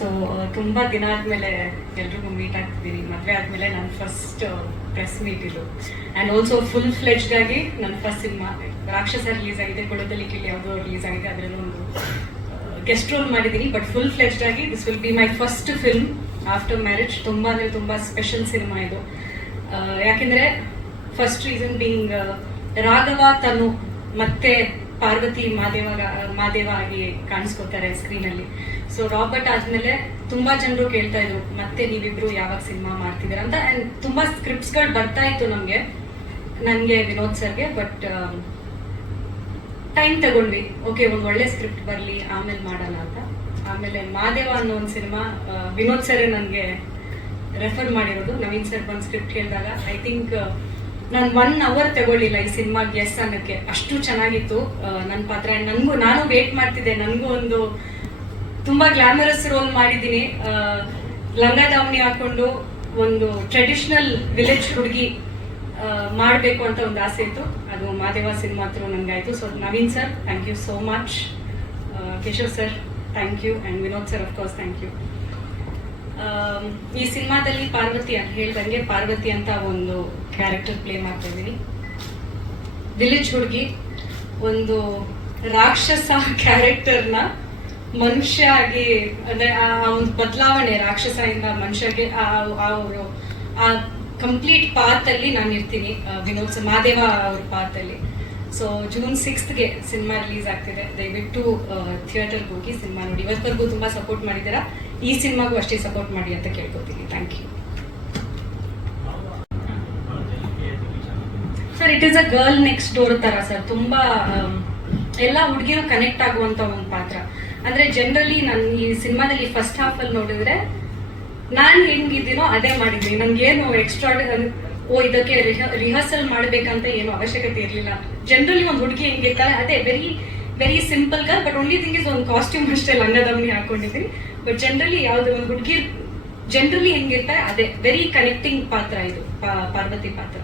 So ತುಂಬ ದಿನ ಆದಮೇಲೆ ಎಲ್ರಿಗೂ ಮೀಟ್ ಆಗ್ತಿದ್ದೀನಿ ಮದುವೆ ಆದಮೇಲೆ ನನ್ನ ಫಸ್ಟ್ ಪ್ರೆಸ್ ಮೀಟ್ ಇದು. ಅಂಡ್ ಆಲ್ಸೋ ಫುಲ್ ಫ್ಲೆಜ್ಡ್ ಆಗಿ ನನ್ನ ಫಸ್ಟ್ ಸಿನಿಮಾ ರಾಕ್ಷಸ ರಿಲೀಸ್ ಆಗಿದೆ, ಕೊಳದಲ್ಲಿ ಕಿಲ್ಲಿ ಯಾವುದೋ ರಿಲೀಸ್ ಆಗಿದೆ, ಅದರಲ್ಲಿ ಒಂದು ಗೆಸ್ಟ್ ರೋಲ್ ಮಾಡಿದ್ದೀನಿ ಬಟ್ ಫುಲ್ ಫ್ಲೆಜ್ಡ್ ಆಗಿ this will be my first film after marriage ತುಂಬ ಅಂದರೆ ತುಂಬ ಸ್ಪೆಷಲ್ ಸಿನಿಮಾ ಇದು. ಯಾಕೆಂದರೆ ಯಾಕೆಂದ್ರೆ first reason being Raghava Tanu ಮತ್ತೆ ಪಾರ್ವತಿ ಮಾದೇವ ಮಾದೇವ ಆಗಿ ಕಾಣಿಸ್ಕೊತಾರೆ ಸ್ಕ್ರೀನ್ ಅಲ್ಲಿ. ಸೊ ರಾಬರ್ಟ್ ಆದ್ಮೇಲೆ ತುಂಬಾ ಜನರು ಕೇಳ್ತಾ ಇದ್ರು, ಮತ್ತೆ ನೀವಿಬ್ರು ಯಾವಾಗ ಸಿನಿಮಾ ಮಾಡ್ತಿದ್ದೀರಾ? ಅಂತ. ಅಂಡ್ ತುಂಬಾ ಸ್ಕ್ರಿಪ್ಟ್ಸ್ಗಳು ಬರ್ತಾ ಇತ್ತು ನಮ್ಗೆ, ನನ್ಗೆ, ವಿನೋದ್ ಸರ್ಗೆ ಬಟ್ ಟೈಮ್ ತಗೊಂಡ್ವಿ. ಓಕೆ ಒಂದು ಒಳ್ಳೆ ಸ್ಕ್ರಿಪ್ಟ್ ಬರ್ಲಿ, ಆಮೇಲೆ ಮಾಡೋಣ ಅಂತ. ಆಮೇಲೆ ಮಾದೇವ ಅನ್ನೋ ಒಂದು ಸಿನಿಮಾ ವಿನೋದ್ ಸರ್ ನನಗೆ ರೆಫರ್ ಮಾಡಿರೋದು. ನವೀನ್ ಸರ್ ಬಂದು ಸ್ಕ್ರಿಪ್ಟ್ ಕೇಳಿದಾಗ ಐ ಥಿಂಕ್ ನಾನು ಒನ್ ಅವರ್ ತಗೊಳ್ಳಿಲ್ಲ ಈ ಸಿನಿಮಾಗೆ ಎಸ್ ಅನ್ನೋಕ್ಕೆ. ಅಷ್ಟು ಚೆನ್ನಾಗಿತ್ತು. ನನ್ನ ಪಾತ್ರ. ನನಗೂ ನಾನು ವೇಟ್ ಮಾಡ್ತಿದ್ದೆ. ನನಗೂ ಒಂದು ತುಂಬಾ ಗ್ಲಾಮರಸ್ ರೋಲ್ ಮಾಡಿದ್ದೀನಿ. ಲಂಗ ದಾವಣಿ ಹಾಕೊಂಡು ಒಂದು ಟ್ರೆಡಿಷನಲ್ ವಿಲೇಜ್ ಹುಡುಗಿ ಮಾಡಬೇಕು ಅಂತ ಒಂದು ಆಸೆ ಇತ್ತು. ಅದು ಮಾದೇವ ಸಿನಿಮಾ ಹತ್ರ ನನಗಾಯ್ತು so Naveen sir thank you so much Keshav sir thank you and Vinod sir of course thank you ಈ ಸಿನಿಮಾದಲ್ಲಿ ಪಾರ್ವತಿ ಅಂತ ಹೇಳ್ದಂಗೆ ಪಾರ್ವತಿ ಅಂತ ಒಂದು ಕ್ಯಾರೆಕ್ಟರ್ ಪ್ಲೇ ಮಾಡ್ತಾ ಇದ್ದೀನಿ. ವಿಲೇಜ್ ಹುಡುಗಿ ಒಂದು ರಾಕ್ಷಸ ಕ್ಯಾರೆಕ್ಟರ್ನ ಮನುಷ್ಯ ಆಗಿ, ಅಂದ್ರೆ ಆ ಒಂದು ಬದಲಾವಣೆ ರಾಕ್ಷಸದಿಂದ ಮನುಷ್ಯಗೆ ಅವರು, ಆ ಕಂಪ್ಲೀಟ್ ಪಾತ್ ಅಲ್ಲಿ ನಾನು ಇರ್ತೀನಿ ವಿನೋದ್ ಮಹಾದೇವ ಅವ್ರ ಪಾತ್ ಅಲ್ಲಿ. ಸೊ ಜೂನ್ ಸಿಕ್ಸ್ತ್ಗೆ ಸಿನಿಮಾ ರಿಲೀಸ್ ಆಗ್ತಿದೆ. ದಯವಿಟ್ಟು ಥಿಯೇಟರ್ಗೆ ಹೋಗಿ ಸಿನಿಮಾ ನೋಡಿ. ಇವತ್ತವರೆಗೂ ತುಂಬಾ ಸಪೋರ್ಟ್ ಮಾಡಿದ್ದೀರಾ? ಈ ಸಿನಿಮಾಗೂ ಅಷ್ಟೇ ಸಪೋರ್ಟ್ ಮಾಡಿ ಅಂತ ಕೇಳ್ಕೊತೀನಿ. Thank you sir it is a girl next door ತರ ಸರ್ ತುಂಬಾ ಎಲ್ಲ ಹುಡುಗಿರು ಕನೆಕ್ಟ್ ಆಗುವಂತ ಒಂದು ಪಾತ್ರ. ಅಂದ್ರೆ ಜನರಲಿ ನಾನು ಈ ಸಿನಿಮಾದಲ್ಲಿ ಫಸ್ಟ್ ಹಾಫ್ ಅಲ್ಲಿ ನೋಡಿದ್ರೆ ನಾನು ಹೆಂಗಿದ್ದೀನೋ ಅದೇ ಮಾಡಿದ್ದೀನಿ. ನನಗೇನು ಎಕ್ಸ್ಟ್ರಾ ಓ ಇದಕ್ಕೆ ರಿಹರ್ಸಲ್ ಮಾಡ್ಬೇಕಂತ ಏನು ಅವಶ್ಯಕತೆ ಇರಲಿಲ್ಲ. ಜನರಲಿ ಒಂದು ಹುಡುಗಿ ಹೆಂಗಿರ್ತಾಳೆ ಅದೇ very very simple girl but only thing is ಒಂದು ಕಾಸ್ಟ್ಯೂಮ್ ಅಷ್ಟೇ ಲಂಗದವನಿ ಹಾಕೊಂಡಿದ್ದೀನಿ. ಬಟ್ ಜನರಲಿ ಯಾವುದೇ ಒಂದು ಹುಡುಗಿ ಜನರಲಿ ಹೆಂಗಿರ್ತಾರೆ ಅದೇ ವೆರಿ ಕನೆಕ್ಟಿಂಗ್ ಪಾತ್ರ ಇದು ಪಾರ್ವತಿ ಪಾತ್ರ.